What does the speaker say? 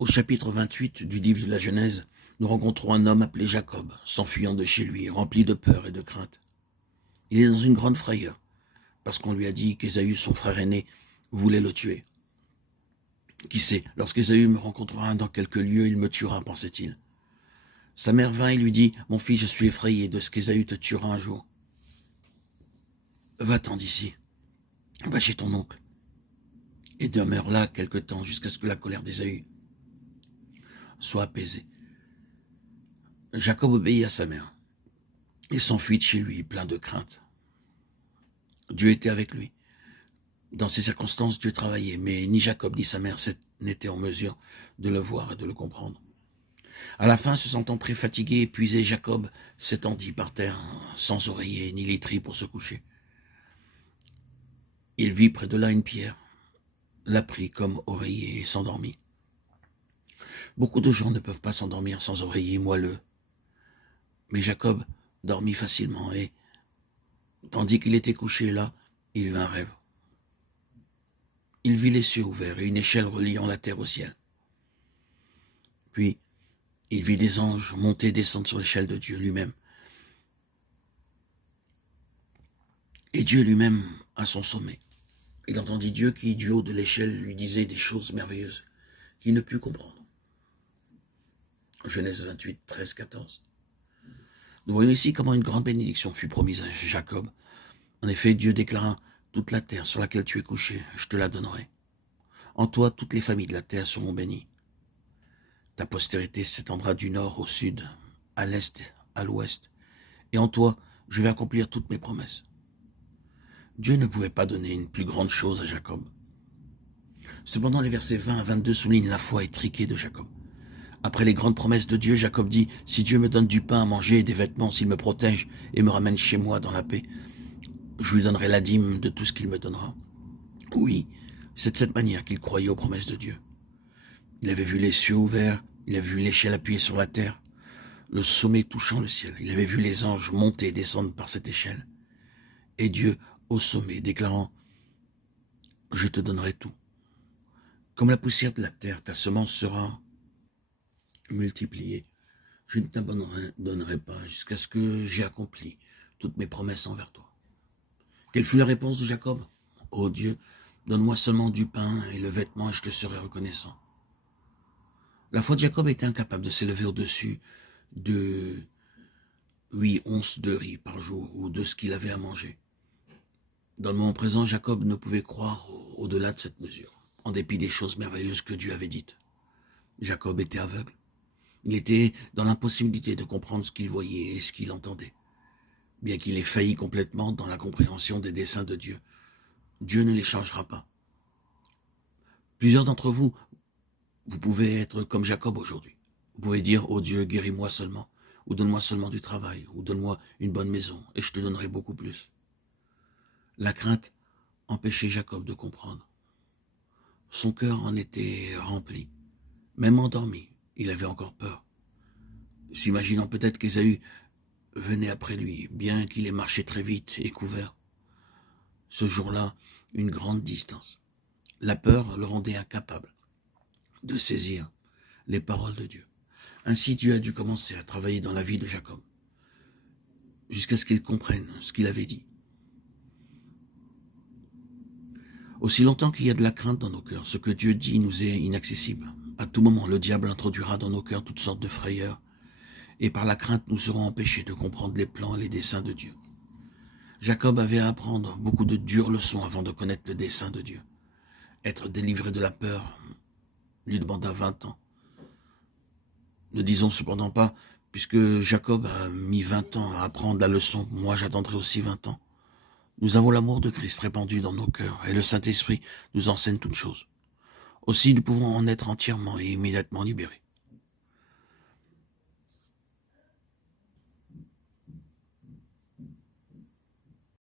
Au chapitre 28 du livre de la Genèse, nous rencontrons un homme appelé Jacob, s'enfuyant de chez lui, rempli de peur et de crainte. Il est dans une grande frayeur, parce qu'on lui a dit qu'Ésaü, son frère aîné, voulait le tuer. Qui sait, lorsqu'Ésaü me rencontrera dans quelque lieu, il me tuera, pensait-il. Sa mère vint et lui dit, « Mon fils, je suis effrayé de ce qu'Ésaü te tuera un jour. Va-t'en d'ici, va chez ton oncle, et demeure là quelque temps jusqu'à ce que la colère d'Ésaü soit apaisée. » Jacob obéit à sa mère et s'enfuit de chez lui, plein de crainte. Dieu était avec lui. Dans ces circonstances, Dieu travaillait, mais ni Jacob ni sa mère n'étaient en mesure de le voir et de le comprendre. À la fin, se sentant très fatigué, épuisé, Jacob s'étendit par terre, sans oreiller ni literie pour se coucher. Il vit près de là une pierre, la prit comme oreiller et s'endormit. Beaucoup de gens ne peuvent pas s'endormir sans oreiller moelleux. Mais Jacob dormit facilement et, tandis qu'il était couché là, il eut un rêve. Il vit les cieux ouverts et une échelle reliant la terre au ciel. Puis, il vit des anges monter et descendre sur l'échelle de Dieu lui-même. Et Dieu lui-même à son sommet. Il entendit Dieu qui, du haut de l'échelle, lui disait des choses merveilleuses qu'il ne put comprendre. Genèse 28, 13, 14. Nous voyons ici comment une grande bénédiction fut promise à Jacob. En effet, Dieu déclara, « Toute la terre sur laquelle tu es couché, je te la donnerai. En toi, toutes les familles de la terre seront bénies. Ta postérité s'étendra du nord au sud, à l'est, à l'ouest. Et en toi, je vais accomplir toutes mes promesses. » Dieu ne pouvait pas donner une plus grande chose à Jacob. Cependant, les versets 20 à 22 soulignent la foi étriquée de Jacob. Après les grandes promesses de Dieu, Jacob dit, « Si Dieu me donne du pain à manger et des vêtements, s'il me protège et me ramène chez moi dans la paix, je lui donnerai la dîme de tout ce qu'il me donnera. » Oui, c'est de cette manière qu'il croyait aux promesses de Dieu. Il avait vu les cieux ouverts, il avait vu l'échelle appuyée sur la terre, le sommet touchant le ciel. Il avait vu les anges monter et descendre par cette échelle. Et Dieu au sommet, déclarant, « Je te donnerai tout. Comme la poussière de la terre, ta semence sera multipliée. Je ne t'abandonnerai pas jusqu'à ce que j'ai accompli toutes mes promesses envers toi. » Quelle fut la réponse de Jacob? « Ô Dieu, donne-moi seulement du pain et le vêtement et je te serai reconnaissant. » La foi de Jacob était incapable de s'élever au-dessus de 8 onces de riz par jour ou de ce qu'il avait à manger. Dans le moment présent, Jacob ne pouvait croire au-delà de cette mesure, en dépit des choses merveilleuses que Dieu avait dites. Jacob était aveugle. Il était dans l'impossibilité de comprendre ce qu'il voyait et ce qu'il entendait. Bien qu'il ait failli complètement dans la compréhension des desseins de Dieu, Dieu ne les changera pas. Plusieurs d'entre vous, vous pouvez être comme Jacob aujourd'hui. Vous pouvez dire, « Oh Dieu, guéris-moi seulement, ou donne-moi seulement du travail, ou donne-moi une bonne maison, et je te donnerai beaucoup plus. » La crainte empêchait Jacob de comprendre. Son cœur en était rempli. Même endormi, il avait encore peur. S'imaginant peut-être qu'Ésaü venait après lui, bien qu'il ait marché très vite et couvert. Ce jour-là, une grande distance. La peur le rendait incapable de saisir les paroles de Dieu. Ainsi, Dieu a dû commencer à travailler dans la vie de Jacob, jusqu'à ce qu'il comprenne ce qu'il avait dit. Aussi longtemps qu'il y a de la crainte dans nos cœurs, ce que Dieu dit nous est inaccessible. À tout moment, le diable introduira dans nos cœurs toutes sortes de frayeurs, et par la crainte, nous serons empêchés de comprendre les plans et les desseins de Dieu. Jacob avait à apprendre beaucoup de dures leçons avant de connaître le dessein de Dieu. Être délivré de la peur lui demanda 20 ans. Ne disons cependant pas, puisque Jacob a mis 20 ans à apprendre la leçon, moi j'attendrai aussi 20 ans. Nous avons l'amour de Christ répandu dans nos cœurs, et le Saint-Esprit nous enseigne toutes choses. Aussi nous pouvons en être entièrement et immédiatement libérés.